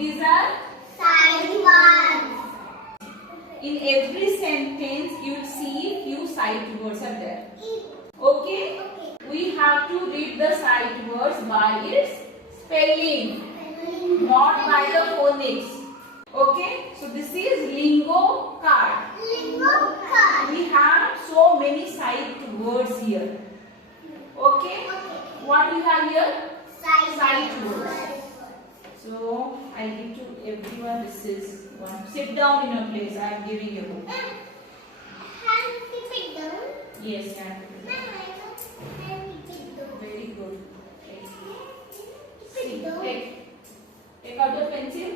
These are Sight words. in every sentence you will see few sight words are there. Okay? We have to read the sight words by its spelling, not by the phonics. Okay? So this is Lingo card. Lingo card. We have so many sight words here. Okay? What we have here? Sight words. So I give to everyone. This is one. Sit down in your place. I am giving you a book. Hand keep it down. Yes, hand. Hand keep it down. Very good. Keep it down. Take out your pencil.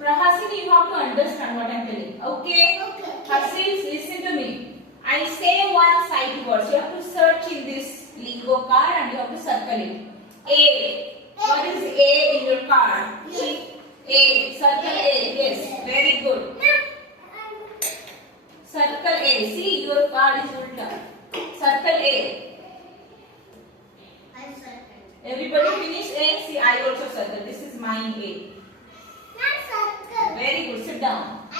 Prahasini, you have to understand what I am telling. Okay? Harshil, listen to me. I say one sight words. You have to search in this lingo card and you have to circle it. A. What is A in your card? A. Circle A. Yes. Very good. Circle A. See, your card is ulta. Circle A. I circle. Everybody finish A. See, I also circle. This is mine A. Not circle. Very good. Sit down. I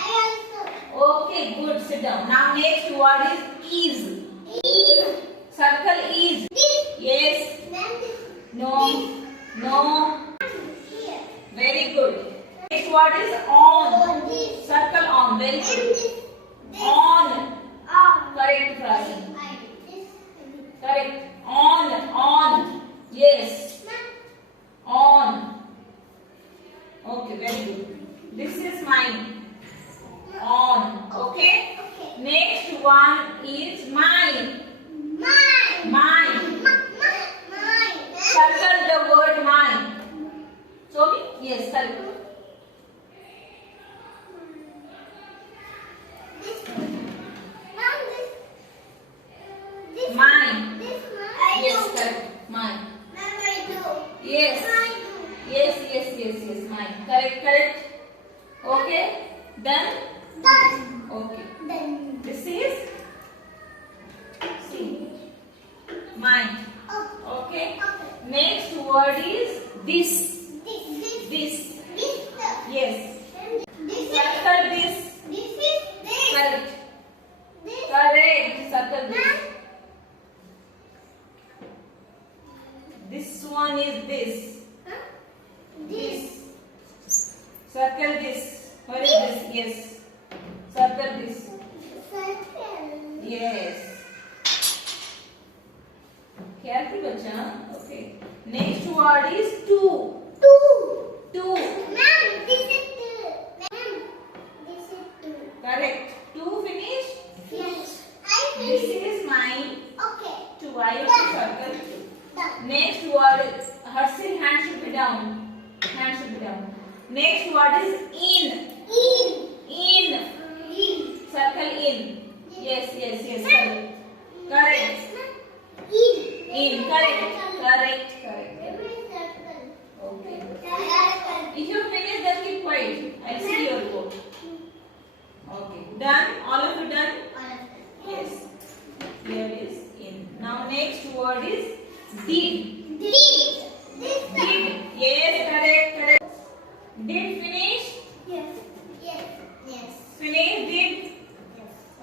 also. Okay, good. Sit down. Now next word is. Is. Circle is. This. Yes. Then this. No. No. Here. Very good. Next word is on. This. Circle on. Very And good. this. On. On. Correct, Prasad. This. Correct. On. Yes. On. Okay, very good. This is mine. On. Okay. Next one is mine. Mine. Mine. Mine. Circle the word mine. Show me? Yes, correct. Mine. Yes, correct. Mine. Yes. Yes. Mine. Correct. Okay. Done? Okay. This is see. Mine. Okay. Next word is this. This. Yes. Circle this. Correct. Circle this. This one is this. Circle this. Where is this? Yes. Circle this. Yes. Careful, bacha. Okay. Next word is two. Two. Correct. Two finish. This is mine. Two. I also circle two. Next word is Harshil, hand should be down. Hand should be down. Next word is in. In. Circle in. Yes. Correct. In. Correct. Okay. If you finish, then keep quiet. I'll see your code. Okay. Done? All of you done? Yes. Here is in. Now next word is did. Did. Yes, correct. Did finish? Finish did?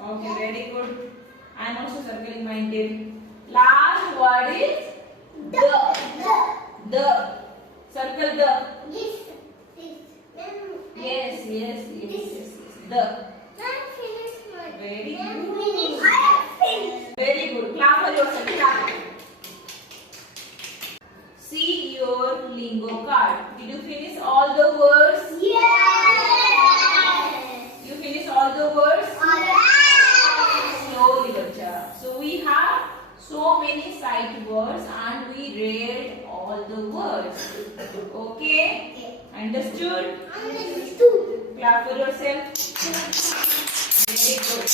Okay, very good. I am also circling my did. Last word is the. Circle the. Yes. The. Very good. Very good. Clap for yourself. Clap. See your lingo card. Did you finish all the words? You finish all the words? Slowly, bacha. So we have so many sight words and we read all the words. Okay? Understood? Clap for yourself. Very good.